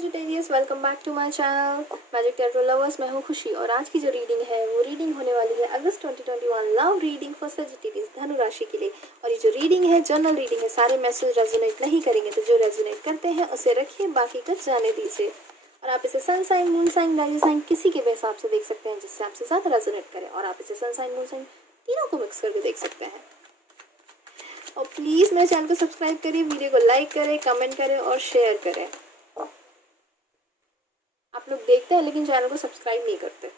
Sagittarius, welcome back to my channel magic tarot lovers. मैं हूँ खुशी और आज की जो रीडिंग है वो रीडिंग होने वाली है अगस्त 2021 लव रीडिंग फॉर सेजिटेरियस धनु राशि के लिए। और ये जो रीडिंग है जनरल रीडिंग है, सारे मैसेज रेजोनेट नहीं करेंगे, तो जो रेजोनेट करते हैं उसे रखिए, बाकी का जाने दीजिए। और आप इसे sun sign, moon sign, rise sign किसी के भी हिसाब से देख सकते हैं जिससे आपसे ज़्यादा रेजोनेट करे, और आप इसे सन साइन, मून साइन तीनों को मिक्स करके देख सकते हैं। और प्लीज़ मेरे चैनल को सब्सक्राइब करिए, वीडियो को लाइक करें, कमेंट करें और शेयर करें। आप लोग देखते हैं लेकिन चैनल को सब्सक्राइब नहीं करते।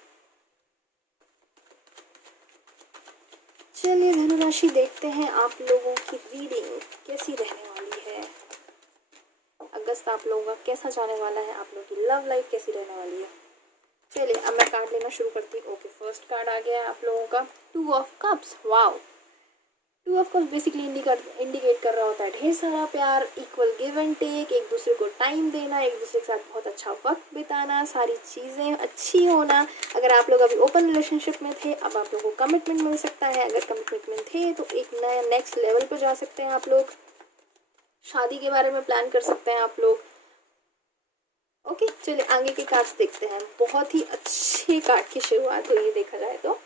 चलिए धनु राशि देखते हैं आप लोगों की रीडिंग कैसी रहने वाली है। अगस्त आप लोगों का कैसा जाने वाला है, आप लोगों की लव लाइफ कैसी रहने वाली है। चलिए अब मैं कार्ड लेना शुरू करती हूँ। ओके, फर्स्ट कार्ड आ गया है आप लोगों का 2 of cups. Wow, 2 of cups basically indicate कर रहा होता है ढेर सारा प्यार, इक्वल गिव एंड टेक, एक दूसरे को टाइम देना, एक दूसरे के साथ बहुत अच्छा वक्त बिताना, सारी चीज़ें अच्छी होना। अगर आप लोग अभी ओपन रिलेशनशिप में थे, अब आप लोगों को कमिटमेंट मिल सकता है। अगर कमिटमेंट में थे तो एक नया नेक्स्ट लेवल पर जा सकते हैं आप लोग। शादी के बारे में प्लान कर सकते हैं आप लोग। ओके, चलिए आगे के कार्ड्स देखते हैं। बहुत ही अच्छे कार्ड की शुरुआत हुई है देखा जाए तो।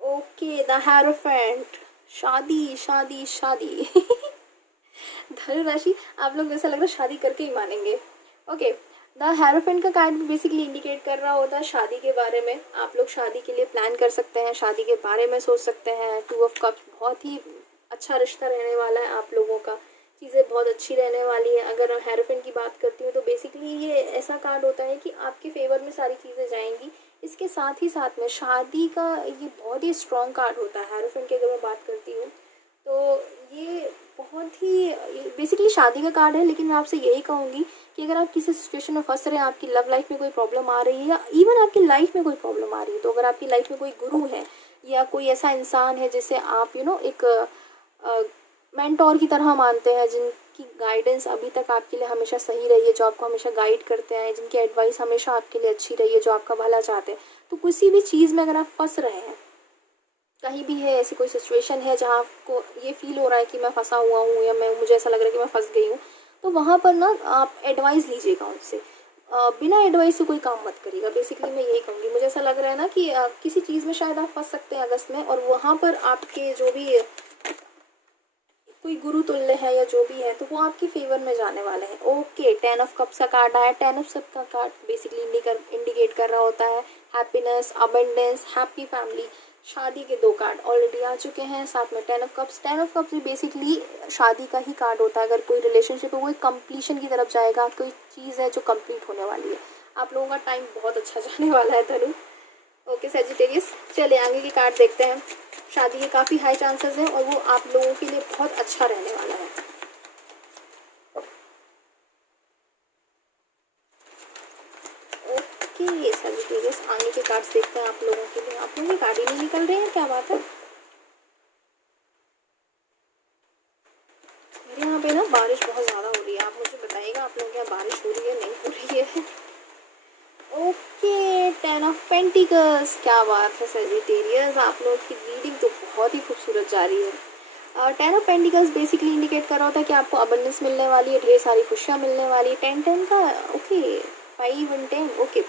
ओके, द हेरोफेंट, शादी शादी शादी धनु राशि आप लोग ऐसा लग रहा है शादी करके ही मानेंगे। ओके, द हेरोफेंट का कार्ड बेसिकली इंडिकेट कर रहा होता है शादी के बारे में। आप लोग शादी के लिए प्लान कर सकते हैं, शादी के बारे में सोच सकते हैं। 2 ऑफ कप्स, बहुत ही अच्छा रिश्ता रहने वाला है आप लोगों का, चीज़ें बहुत अच्छी रहने वाली है। अगर मैं हेरोफेंट की बात करती हूँ तो बेसिकली ये ऐसा कार्ड होता है कि आपके फेवर में सारी चीज़ें जाएंगी। इसके साथ ही साथ में शादी का ये बहुत ही स्ट्रॉन्ग कार्ड होता है। हेरोफेंट की अगर मैं बात करती हूँ तो ये बहुत ही बेसिकली शादी का कार्ड है। लेकिन मैं आपसे यही कहूँगी कि अगर आप किसी सिचुएशन में फंस रहे हैं, आपकी लव लाइफ में कोई प्रॉब्लम आ रही है या इवन आपकी लाइफ में कोई प्रॉब्लम आ रही है, तो अगर आपकी लाइफ में कोई गुरु है या कोई ऐसा इंसान है जिसे आप एक मेंटोर की तरह मानते हैं, जिनकी गाइडेंस अभी तक आपके लिए हमेशा सही रही है, जो आपको हमेशा गाइड करते हैं, जिनकी एडवाइस हमेशा आपके लिए अच्छी रही है, जो आपका भला चाहते हैं, तो किसी भी चीज़ में अगर आप फंस रहे हैं, कहीं भी है ऐसी कोई सिचुएशन है जहाँ आपको ये फील हो रहा है कि मैं फंसा हुआ हूँ या मुझे ऐसा लग रहा है कि मैं फंस गई हूँ, तो वहाँ पर ना आप एडवाइस लीजिएगा उनसे। बिना एडवाइस से कोई काम मत करिएगा। बेसिकली मैं यही कहूँगी। मुझे ऐसा लग रहा है ना कि किसी चीज़ में शायद आप फंस सकते हैं अगस्त में, और वहाँ पर आपके जो भी कोई गुरु तुल्य है या जो भी है, तो वो आपके फेवर में जाने वाले हैं। ओके, 10 ऑफ कप्स का कार्ड आया। 10 ऑफ कप का कार्ड बेसिकली इंडिकेट कर रहा होता है हैप्पीनेस, अबंडेंस, हैप्पी फैमिली। शादी के 2 कार्ड ऑलरेडी आ चुके हैं, साथ में 10 of cups. 10 of cups basically शादी का ही कार्ड होता है। अगर कोई रिलेशनशिप है वो एक कंप्लीशन की तरफ जाएगा, कोई चीज़ है जो कंप्लीट होने वाली है। आप लोगों का टाइम बहुत अच्छा जाने वाला है धनु। ओके सेजिटेरियस, चलिए आगे की कार्ड देखते हैं। शादी के काफ़ी हाई चांसेस हैं और वो आप लोगों के लिए बहुत अच्छा रहने वाला है। ओके सेजिटेरियस, आगे के कार्ड्स देखते हैं आप लोगों के लिए। आप लोगों की कार्ड ही नहीं निकल रहे हैं, क्या बात है। मेरे यहाँ पे ना बारिश बहुत ज़्यादा हो रही है। आप मुझे बताइएगा आप लोगों के यहाँ बारिश हो रही है नहीं हो रही है। ओके, 10 ऑफ पेंटिकल्स, क्या बात है सेजिटेरियस, आप लोगों की रीडिंग तो बहुत ही खूबसूरत जा रही है। 10 ऑफ पेंटिकल्स बेसिकली इंडिकेट कर रहा होता है कि आपको अबंडेंस मिलने वाली है, ढेर सारी खुशियाँ मिलने वाली है। 10-10 का ओके, 5 and 10 ओके।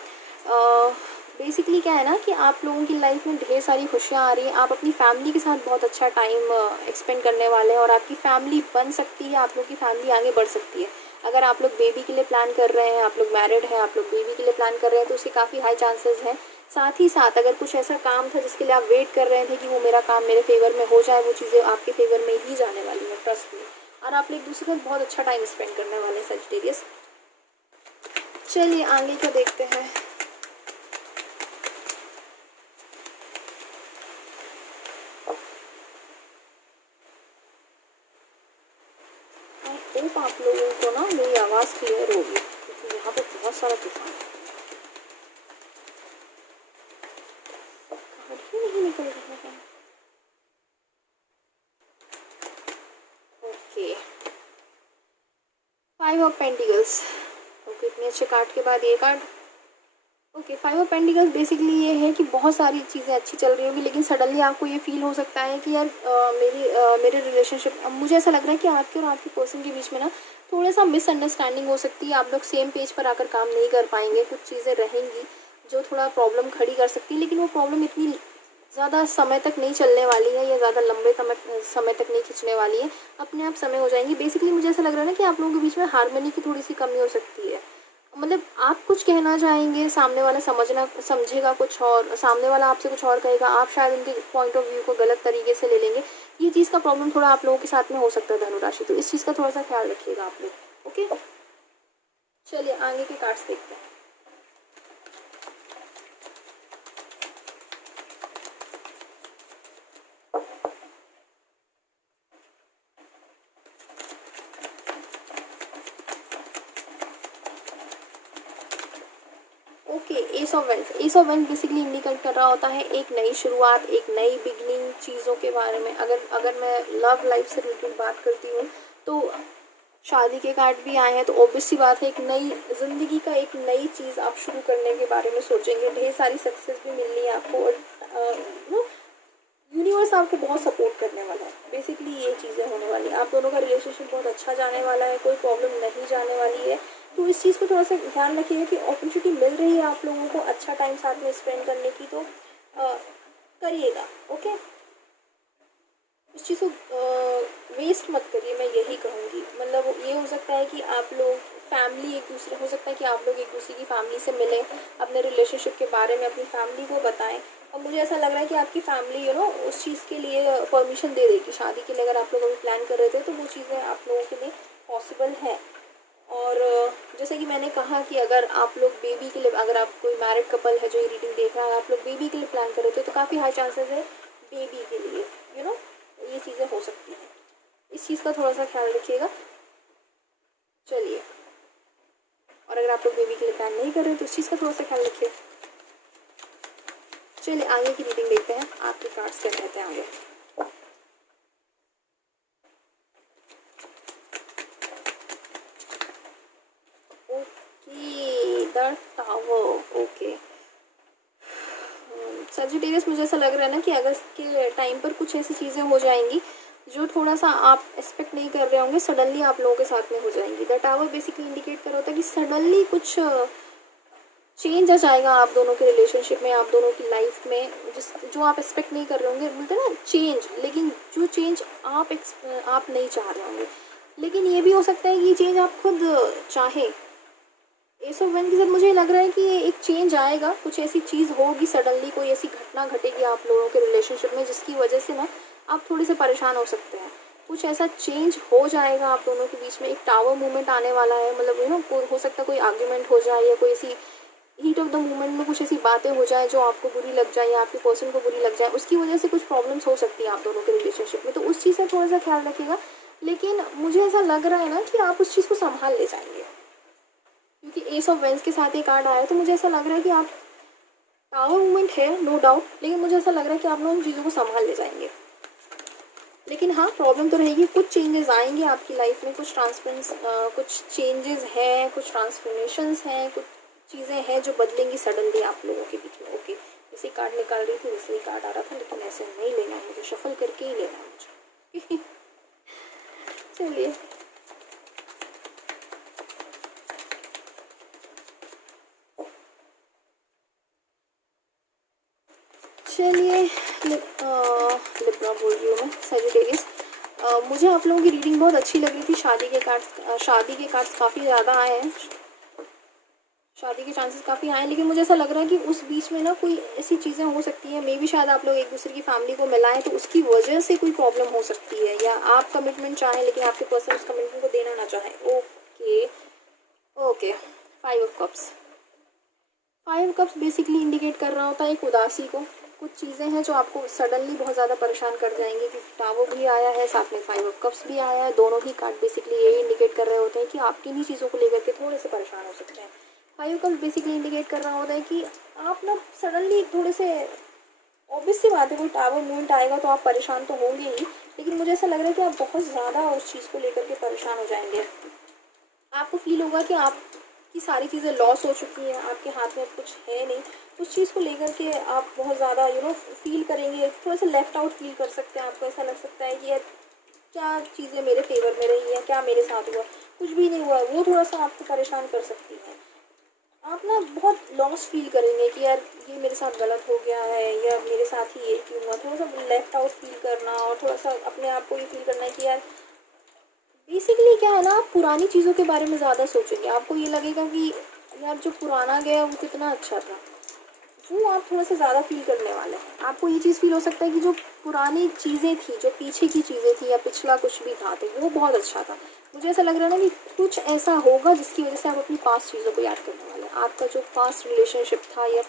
बेसिकली क्या है ना कि आप लोगों की लाइफ में ढेर सारी खुशियाँ आ रही हैं। आप अपनी फैमिली के साथ बहुत अच्छा टाइम एक्सपेंड करने वाले हैं और आपकी फैमिली बन सकती है, आप लोग की फैमिली आगे बढ़ सकती है। अगर आप लोग बेबी के लिए प्लान कर रहे हैं, आप लोग मैरिड हैं, आप लोग बेबी के लिए प्लान कर रहे हैं, तो उसके काफ़ी हाई चांसेस हैं। साथ ही साथ अगर कुछ ऐसा काम था जिसके लिए आप वेट कर रहे थे कि वो मेरा काम मेरे फेवर में हो जाए, वो चीज़ें आपके फेवर में ही जाने वाली है, ट्रस्ट में। और आप लोग एक दूसरे के साथ बहुत अच्छा टाइम स्पेंड करने वाले हैं सेजिटेरियस। चलिए आगे का देखते हैं। होप आप लोगों को ना मेरी आवाज़ क्लियर होगी, क्योंकि यहाँ पे बहुत सारा तूफान ही नहीं निकल रहा है। Okay, 5 of pentacles. ओके, इतने अच्छे कार्ड के बाद ये card. Okay, 5 of pentacles basically ये है कि बहुत सारी चीज़ें अच्छी चल रही होगी, लेकिन सडनली आपको ये फील हो सकता है कि यार मेरे रिलेशनशिप, अब मुझे ऐसा लग रहा है कि आपके और आपके पर्सन के बीच में ना थोड़ा सा मिसअंडरस्टैंडिंग हो सकती है, आप लोग सेम पेज पर आकर काम नहीं कर पाएंगे, कुछ चीज़ें रहेंगी जो थोड़ा प्रॉब्लम खड़ी कर सकती है, लेकिन वो प्रॉब्लम इतनी ज़्यादा समय तक नहीं चलने वाली है या ज़्यादा लंबे समय तक नहीं खींचने वाली है, अपने आप समय हो जाएंगी। बेसिकली मुझे ऐसा लग रहा है ना कि आप लोगों के बीच में हार्मनी की थोड़ी सी कमी हो सकती है। मतलब आप कुछ कहना चाहेंगे, सामने वाला समझेगा कुछ और, सामने वाला आपसे कुछ और कहेगा, आप शायद उनके पॉइंट ऑफ व्यू को गलत तरीके से ले लेंगे। ये चीज़ का प्रॉब्लम थोड़ा आप लोगों के साथ में हो सकता है धनु राशि, तो इस चीज़ का थोड़ा सा ख्याल रखिएगा आप लोग। ओके, चलिए आगे के कार्ड्स देखते हैं। Okay, ace of wands. Ace of wands basically indicate कर रहा होता है एक नई शुरुआत, एक नई बिगनिंग चीज़ों के बारे में। अगर मैं लव लाइफ से रिलेटेड बात करती हूँ तो शादी के कार्ड भी आए हैं, तो ऑब्वियस सी बात है एक नई ज़िंदगी का एक नई चीज़ आप शुरू करने के बारे में सोचेंगे। ढेर सारी सक्सेस भी मिलनी है आपको, और यूनिवर्स आपको बहुत सपोर्ट करने वाला है। बेसिकली ये चीज़ें होने वाली है, आप दोनों का रिलेशनशिप बहुत अच्छा जाने वाला है, कोई प्रॉब्लम नहीं जाने वाली है। तो इस चीज़ को थोड़ा सा ध्यान रखिएगा कि अपॉर्चुनिटी मिल रही है आप लोगों को अच्छा टाइम साथ में स्पेंड करने की, तो करिएगा। ओके, इस चीज़ को वेस्ट मत करिए, मैं यही कहूँगी। मतलब ये हो सकता है कि आप लोग फैमिली एक दूसरे, हो सकता है कि आप लोग एक दूसरे की फैमिली से मिलें, अपने रिलेशनशिप के बारे में अपनी फैमिली को बताएं, और मुझे ऐसा लग रहा है कि आपकी फैमिली उस चीज़ के लिए परमिशन दे देगी। शादी के लिए अगर आप लोग अभी प्लान कर रहे थे तो वो चीज़ें आप लोगों के लिए पॉसिबल है। और जैसे कि मैंने कहा कि अगर आप लोग बेबी के लिए, अगर आप कोई मैरिड कपल है जो ये रीडिंग देख रहा है, आप लोग बेबी के लिए प्लान कर रहे थे तो काफ़ी हाई चांसेस है बेबी के लिए ये चीज़ें हो सकती हैं। इस चीज़ का थोड़ा सा ख्याल रखिएगा। चलिए, और अगर आप लोग बेबी के लिए प्लान नहीं कर रहे तो इस चीज़ का थोड़ा सा ख्याल रखिए। चलिए आगे की रीडिंग देखते हैं, आपके कार्ड्स क्या कहते हैं आगे। Okay, the tower. Okay Sagittarius, मुझे ऐसा लग रहा है ना कि अगस्त के टाइम पर कुछ ऐसी चीज़ें हो जाएंगी जो थोड़ा सा आप एक्सपेक्ट नहीं कर रहे होंगे, सडनली आप लोगों के साथ में हो जाएंगी। द टावर बेसिकली इंडिकेट कर रहा होता है कि सडनली कुछ चेंज आ जाएगा आप दोनों के रिलेशनशिप में, आप दोनों की लाइफ में, जो आप एक्सपेक्ट नहीं कर रहे होंगे। बोलते हैं ना चेंज, लेकिन जो चेंज आप नहीं चाह रहे होंगे, लेकिन ये भी हो सकता है कि ये चेंज आप खुद चाहें। एस ऑफ वन के साथ मुझे लग रहा है कि ये एक चेंज आएगा, कुछ ऐसी चीज़ होगी, सडनली कोई ऐसी घटना घटेगी आप लोगों के रिलेशनशिप में जिसकी वजह से ना आप थोड़े से परेशान हो सकते हैं। कुछ ऐसा चेंज हो जाएगा आप दोनों के बीच में, एक टावर मूवमेंट आने वाला है। मतलब हो सकता है कोई आर्ग्यूमेंट हो जाए या कोई ऐसी हीट ऑफ द मोमेंट में कुछ ऐसी बातें हो जाए जो आपको बुरी लग जाए या आपके पर्सन को बुरी लग जाए, उसकी वजह से कुछ प्रॉब्लम्स हो सकती है आप दोनों के रिलेशनशिप में, तो उस चीज़ का थोड़ा सा ख्याल रखिएगा। लेकिन मुझे ऐसा लग रहा है ना कि आप उस चीज़ को संभाल ले जाएंगे, क्योंकि एस ऑफ वेंस के साथ एक कार्ड आया है, तो मुझे ऐसा लग रहा है कि आप, टावर मूवमेंट है नो डाउट, लेकिन मुझे ऐसा लग रहा है कि आप लोग उन चीज़ों को संभाल ले जाएंगे। लेकिन हाँ, प्रॉब्लम तो रहेगी, कुछ चेंजेस आएंगे आपकी लाइफ में, कुछ चेंजेस हैं, कुछ ट्रांसफॉर्मेशंस हैं, कुछ चीज़ें हैं जो बदलेंगी सडनली आप लोगों के बीच में। ओके, जैसे कार्ड निकाल रही थी वैसे ही कार्ड आ रहा था, लेकिन ऐसे नहीं लेना है मुझे, शफल करके ही लेना है मुझे। चलिए, लिब्रा बोल रही हूँ मैं, सजिटेरियस। मुझे आप लोगों की रीडिंग बहुत अच्छी लग रही थी। शादी के कार्ड्स काफ़ी ज़्यादा आए हैं, शादी के चांसेस काफ़ी आए हैं, लेकिन मुझे ऐसा लग रहा है कि उस बीच में ना कोई ऐसी चीज़ें हो सकती हैं, मे बी शायद आप लोग एक दूसरे की फैमिली को मिलाएं तो उसकी वजह से कोई प्रॉब्लम हो सकती है, या आप कमिटमेंट चाहें लेकिन आपके पर्सन उस कमिटमेंट को देना ना चाहें। Okay okay, 5 of cups. 5 cups basically indicate कर रहा होता है एक उदासी को, कुछ चीज़ें हैं जो आपको सडनली बहुत ज़्यादा परेशान कर जाएंगी, क्योंकि टावर भी आया है, साथ में 5 ऑफ कप्स भी आया है। दोनों ही कार्ड बेसिकली यही इंडिकेट कर रहे होते हैं कि आप किन्हीं चीज़ों को लेकर के थोड़े से परेशान हो सकते हैं। 5 कप्स बेसिकली इंडिकेट कर रहा होता है कि आप ना सडनली थोड़े से, ऑब्वियस सी बात है कोई टावर मूवमेंट आएगा तो आप परेशान तो होंगे ही, लेकिन मुझे ऐसा लग रहा है कि आप बहुत ज़्यादा उस चीज़ को लेकर के परेशान हो जाएंगे। आपको फील होगा कि आपकी सारी चीज़ें लॉस हो चुकी हैं, आपके हाथ में कुछ है नहीं, उस चीज़ को लेकर के आप बहुत ज़्यादा फील करेंगे, थोड़ा सा लेफ्ट आउट फील कर सकते हैं। आपको ऐसा लग सकता है कि यार क्या चीज़ें मेरे फेवर में रही हैं, क्या मेरे साथ हुआ, कुछ भी नहीं हुआ, वो थोड़ा सा आपको परेशान कर सकती है। आप ना बहुत लॉस फील करेंगे कि यार ये मेरे साथ गलत हो गया है, या मेरे साथ ही ये क्यों हुआ, थोड़ा सा लेफ्ट आउट फील करना, और थोड़ा सा अपने आप को ये फील करना है कि यार बेसिकली क्या है ना, आप पुरानी चीज़ों के बारे में ज़्यादा सोचेंगे। आपको ये लगेगा कि यार जो पुराना गया वो कितना अच्छा था, वो आप थोड़ा सा ज़्यादा फील करने वाले हैं। आपको ये चीज़ फील हो सकता है कि जो पुरानी चीज़ें थी, जो पीछे की चीज़ें थी, या पिछला कुछ भी था तो वो बहुत अच्छा था। मुझे ऐसा लग रहा है ना कि कुछ ऐसा होगा जिसकी वजह से आप अपनी पास्ट चीज़ों को याद करने वाले हैं। आपका जो पास्ट रिलेशनशिप था, या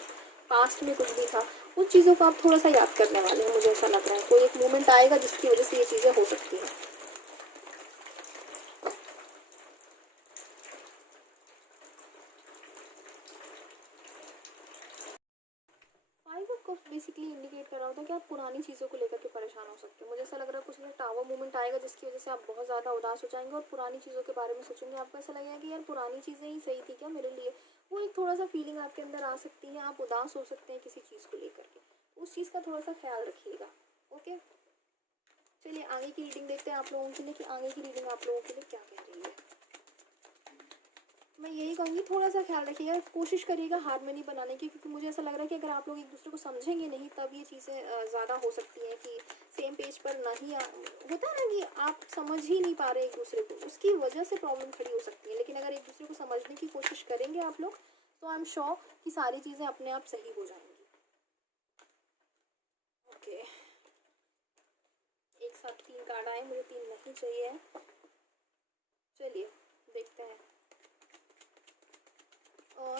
पास्ट में कुछ भी था, उन चीज़ों को आप थोड़ा सा याद करने वाले हैं। मुझे ऐसा लग रहा है कोई एक मोमेंट आएगा जिसकी वजह से ये चीज़ें हो सकती हैं। Five of cups basically indicate कर रहा होता है कि आप पुरानी चीज़ों को लेकर के परेशान हो सकते हैं। मुझे ऐसा लग रहा है कुछ ना टावर मोमेंट आएगा जिसकी वजह से आप बहुत ज़्यादा उदास हो जाएंगे और पुरानी चीज़ों के बारे में सोचेंगे। आपको ऐसा लगेगा कि यार पुरानी चीज़ें ही सही थी क्या मेरे लिए, वो एक थोड़ा सा फीलिंग आपके अंदर आ सकती है। आप उदास हो सकते हैं किसी चीज़ को लेकर के, उस चीज़ का थोड़ा सा ख्याल रखिएगा। ओके, चलिए आगे की रीडिंग देखते हैं आप लोगों के लिए कि आगे की रीडिंग आप लोगों के लिए क्या कह रही है। मैं यही कहूँगी थोड़ा सा ख्याल रखिएगा, कोशिश करिएगा हार में नहीं बनाने की, क्योंकि मुझे ऐसा लग रहा है कि अगर आप लोग एक दूसरे को समझेंगे नहीं तब ये चीज़ें ज़्यादा हो सकती हैं कि सेम पेज पर नहीं होता है ना कि आप समझ ही नहीं पा रहे एक दूसरे को, उसकी वजह से प्रॉब्लम खड़ी हो सकती है। लेकिन अगर एक दूसरे को समझने की कोशिश करेंगे आप लोग तो आई एम श्योर कि सारी चीज़ें अपने आप सही हो जाएंगी। ओके, एक साथ 3 कार्ड आए, मुझे 3 नहीं चाहिए। चलिए देखते हैं।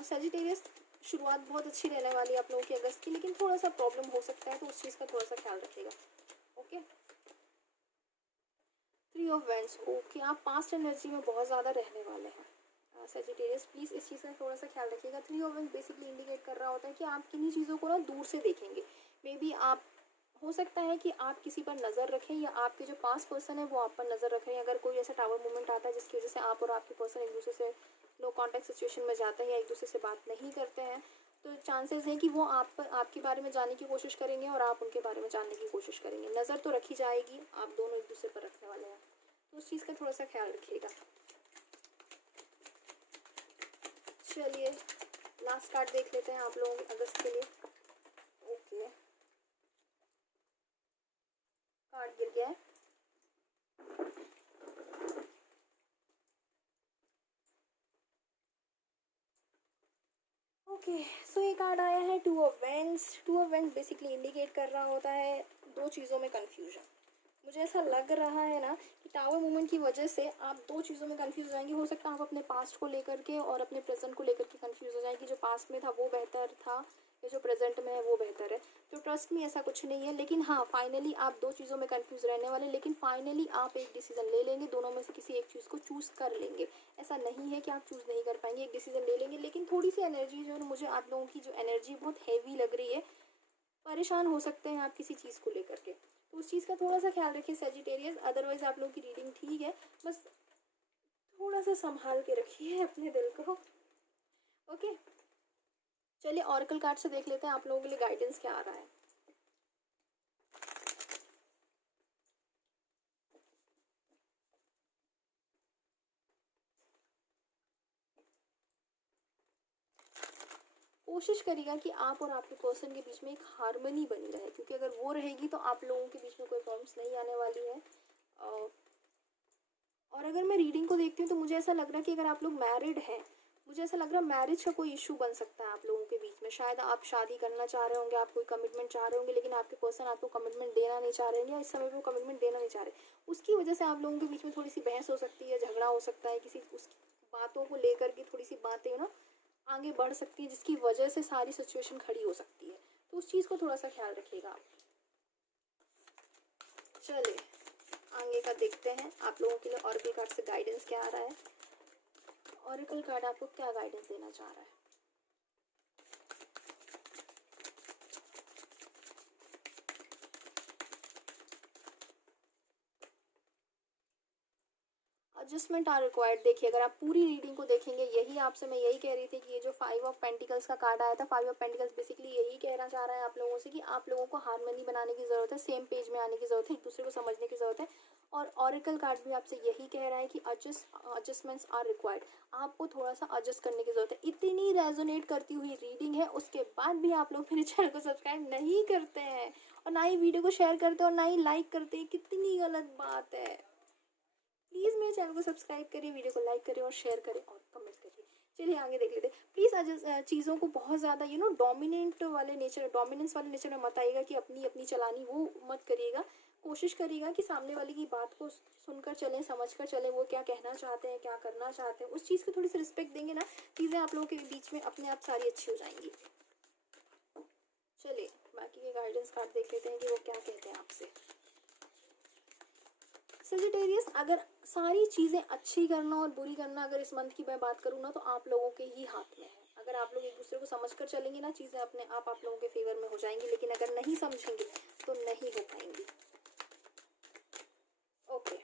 सजिटेरियस, शुरुआत बहुत अच्छी रहने वाली है आप लोगों की अगस्त की, लेकिन थोड़ा सा प्रॉब्लम हो सकता है तो उस चीज़ का थोड़ा सा ख्याल रखिएगा। Okay, 3 of wands. ओके, आप पास्ट एनर्जी में बहुत ज़्यादा रहने वाले हैं सजिटेरियस, प्लीज़ इस चीज़ का थोड़ा सा ख्याल रखिएगा। 3 ऑफ वैंड्स बेसिकली इंडिकेट कर रहा होता है कि आप किन्हीं चीज़ों को ना दूर से देखेंगे। मे बी आप, हो सकता है कि आप किसी पर नज़र रखें, या आपके जो पास पर्सन है वो आप पर नज़र रख रहे हैं। अगर कोई ऐसा टावर मोमेंट आता है जिसकी वजह से आप और आपके पर्सन एक दूसरे से नो कॉन्टैक्ट सिचुएशन में जाते हैं या एक दूसरे से बात नहीं करते हैं, तो चांसेस हैं कि वो आप पर, आपके बारे में जानने की कोशिश करेंगे और आप उनके बारे में जानने की कोशिश करेंगे। नज़र तो रखी जाएगी, आप दोनों एक दूसरे पर रखने वाले हैं, तो उस चीज़ का थोड़ा सा ख्याल रखिएगा। चलिए लास्ट कार्ड देख लेते हैं आप लोगों के अगस्त के लिए। ओके, कार्ड गिर गया है। ओके, सो ये कार्ड आया है 2 of wands. 2 of wands basically indicate कर रहा होता है दो चीज़ों में कन्फ्यूजन। मुझे ऐसा लग रहा है ना कि टावर मूवमेंट की वजह से आप दो चीज़ों में कंफ्यूज हो जाएंगे। हो सकता है आप अपने पास्ट को लेकर के और अपने प्रेजेंट को लेकर के कंफ्यूज हो जाएंगे, जो पास्ट में था वो बेहतर था या जो प्रेजेंट में है वो बेहतर है। तो ट्रस्ट में ऐसा कुछ नहीं है, लेकिन हाँ फाइनली आप दो चीज़ों में कंफ्यूज रहने वाले, लेकिन फाइनली आप एक डिसीजन ले लेंगे, दोनों में से किसी एक चीज़ को चूज़ कर लेंगे। ऐसा नहीं है कि आप चूज़ नहीं कर पाएंगे, एक डिसीजन ले लेंगे। लेकिन थोड़ी सी एनर्जी जो है, मुझे आप लोगों की जो एनर्जी बहुत हैवी लग रही है, परेशान हो सकते हैं आप किसी चीज़ को लेकर के, तो उस चीज़ का थोड़ा सा ख्याल रखिए सेजिटेरियस। अदरवाइज आप लोगों की रीडिंग ठीक है, बस थोड़ा सा संभाल के रखिए अपने दिल को। ओके, चलिए ऑरेकल कार्ड से देख लेते हैं आप लोगों के लिए गाइडेंस क्या आ रहा है। कोशिश करिएगा कि आप और आपके पर्सन के बीच में एक हार्मनी बनी रहे, क्योंकि अगर वो रहेगी तो आप लोगों के बीच में कोई प्रॉब्लम्स नहीं आने वाली है। और अगर मैं रीडिंग को देखती हूँ तो मुझे ऐसा लग रहा है कि अगर आप लोग मैरिड हैं, मुझे ऐसा लग रहा है मैरिज का कोई इशू बन सकता है आप लोगों के बीच में। शायद आप शादी करना चाह रहे होंगे, आप कोई कमिटमेंट चाह रहे होंगे, लेकिन आपके पर्सन आपको कमिटमेंट देना नहीं चाह रहे हैं, या इस समय वो कमिटमेंट देना नहीं चाह रहे। उसकी वजह से आप लोगों के बीच में थोड़ी सी बहस हो सकती है, झगड़ा हो सकता है, किसी उस बातों को लेकर के थोड़ी सी बातें ना आगे बढ़ सकती है, जिसकी वजह से सारी सिचुएशन खड़ी हो सकती है। तो उस चीज़ को थोड़ा सा ख्याल रखिएगा आप। चलिए आगे का देखते हैं आप लोगों के लिए ऑरेकल कार्ड से गाइडेंस क्या आ रहा है। ऑरेकल कार्ड आपको क्या गाइडेंस देना चाह रहा है। Adjustment are required. देखिए अगर आप पूरी रीडिंग को देखेंगे, यही आपसे मैं यही कह रही थी कि ये जो 5 ऑफ पेंटिकल्स का कार्ड आया था, 5 ऑफ पेंटिकल्स बेसिकली यही कहना चाह रहा है आप लोगों से कि आप लोगों को हार्मनी बनाने की ज़रूरत है, सेम पेज में आने की ज़रूरत है, एक दूसरे को समझने की ज़रूरत है। और ऑरेकल कार्ड भी आपसे यही कह रहा है कि एडजस्टमेंट्स आर रिक्वायर्ड। आपको थोड़ा सा एडजस्ट करने की ज़रूरत है। इतनी रेजोनेट करती हुई रीडिंग है, उसके बाद भी आप लोग मेरे चैनल को सब्सक्राइब नहीं करते हैं और ना ही वीडियो को शेयर करते और ना ही लाइक करते हैं। कितनी गलत बात है। प्लीज़ मेरे चैनल को सब्सक्राइब करिए, वीडियो को लाइक करिए और शेयर करें और कमेंट करिए। चलिए आगे देख लेते हैं। प्लीज़ चीज़ों को बहुत ज़्यादा डोमिनेंस वाले नेचर में मत आइएगा कि अपनी अपनी चलानी, वो मत करिएगा। कोशिश करिएगा कि सामने वाले की बात को सुनकर चलें, समझ कर चलें, वो क्या कहना चाहते हैं, क्या करना चाहते हैं, उस चीज़ की थोड़ी सी रिस्पेक्ट देंगे ना, चीज़ें आप लोगों के बीच में अपने आप सारी अच्छी हो जाएंगी। चलिए बाकी के गाइडेंस कार्ड देख लेते हैं कि वो क्या कहते हैं आपसे। सजिटेरियस, अगर सारी चीज़ें अच्छी करना और बुरी करना अगर इस मंथ की मैं बात करूँ ना, तो आप लोगों के ही हाथ में है। अगर आप लोग एक दूसरे को समझ कर चलेंगे ना, चीज़ें अपने आप लोगों के फेवर में हो जाएंगी। लेकिन अगर नहीं समझेंगे तो नहीं हो पाएंगी। ओके,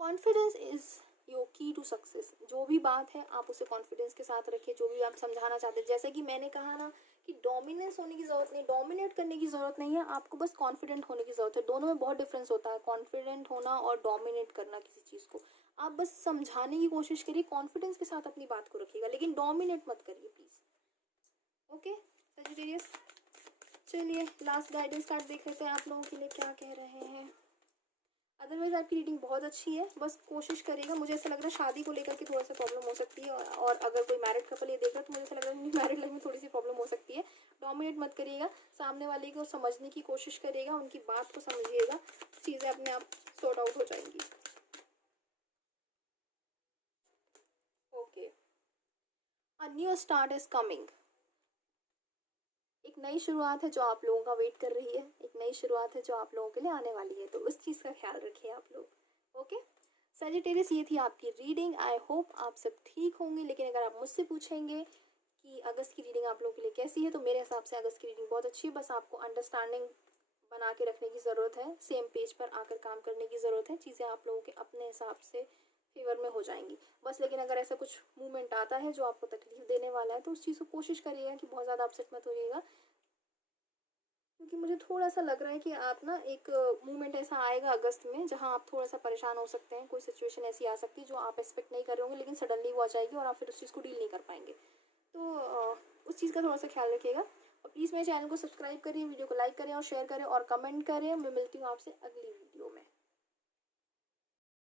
कॉन्फिडेंस इज योर की टू सक्सेस। जो भी बात है आप उसे कॉन्फिडेंस के साथ रखिए। जो भी आप समझाना चाहते हैं, जैसे कि मैंने कहा ना कि डोमिनेंस होने की ज़रूरत नहीं, डोमिनेट करने की ज़रूरत नहीं है, आपको बस कॉन्फिडेंट होने की ज़रूरत है। दोनों में बहुत डिफरेंस होता है, कॉन्फिडेंट होना और डोमिनेट करना किसी चीज़ को। आप बस समझाने की कोशिश करिए, कॉन्फिडेंस के साथ अपनी बात को रखिएगा, लेकिन डोमिनेट मत करिए प्लीज़। ओके सजिटेरियस, चलिए लास्ट गाइडेंस कार्ड देख लेते हैं आप लोगों के लिए क्या कह रहे हैं। अदरवाइज आपकी रीडिंग बहुत अच्छी है, बस कोशिश करिएगा। मुझे ऐसा लग रहा है शादी को लेकर के थोड़ा सा प्रॉब्लम हो सकती है, और अगर कोई मैरिड कपल ये देख रहा है तो मुझे ऐसा लग रहा है मैरिड लाइफ में थोड़ी सी प्रॉब्लम हो सकती है। डोमिनेट मत करिएगा, सामने वाले को समझने की कोशिश करिएगा, उनकी बात को समझिएगा, चीज़ें अपने आप सॉर्ट आउट हो जाएंगी। Okay, a new start is coming. एक नई शुरुआत है जो आप लोगों का वेट कर रही है, एक नई शुरुआत है जो आप लोगों के लिए आने वाली है, तो उस चीज़ का ख्याल रखिए आप लोग। ओके सजिटेरियस, ये थी आपकी रीडिंग। आई होप आप सब ठीक होंगे। लेकिन अगर आप मुझसे पूछेंगे कि अगस्त की रीडिंग आप लोगों के लिए कैसी है, तो मेरे हिसाब से अगस्त की रीडिंग बहुत अच्छी है। बस आपको अंडरस्टैंडिंग बना के रखने की ज़रूरत है, सेम पेज पर आकर काम करने की ज़रूरत है, चीज़ें आप लोगों के अपने हिसाब से फेवर में हो जाएंगी बस। लेकिन अगर ऐसा कुछ मूवमेंट आता है जो आपको तकलीफ देने वाला है, तो उस चीज़ को कोशिश करिएगा कि बहुत ज़्यादा अपसेट मत होइएगा, क्योंकि मुझे थोड़ा सा लग रहा है कि आप ना एक मूवमेंट ऐसा आएगा अगस्त में जहां आप थोड़ा सा परेशान हो सकते हैं। कोई सिचुएशन ऐसी आ सकती है जो आप एक्सपेक्ट नहीं कर रहे होंगे, लेकिन सडनली वो आ जाएगी और आप फिर उस चीज़ को डील नहीं कर पाएंगे। तो उस चीज़ का थोड़ा सा ख्याल रखिएगा। और प्लीज़ मेरे चैनल को सब्सक्राइब करिए, वीडियो को लाइक करें और शेयर करें और कमेंट करें। मैं मिलती हूँ आपसे अगली वीडियो में।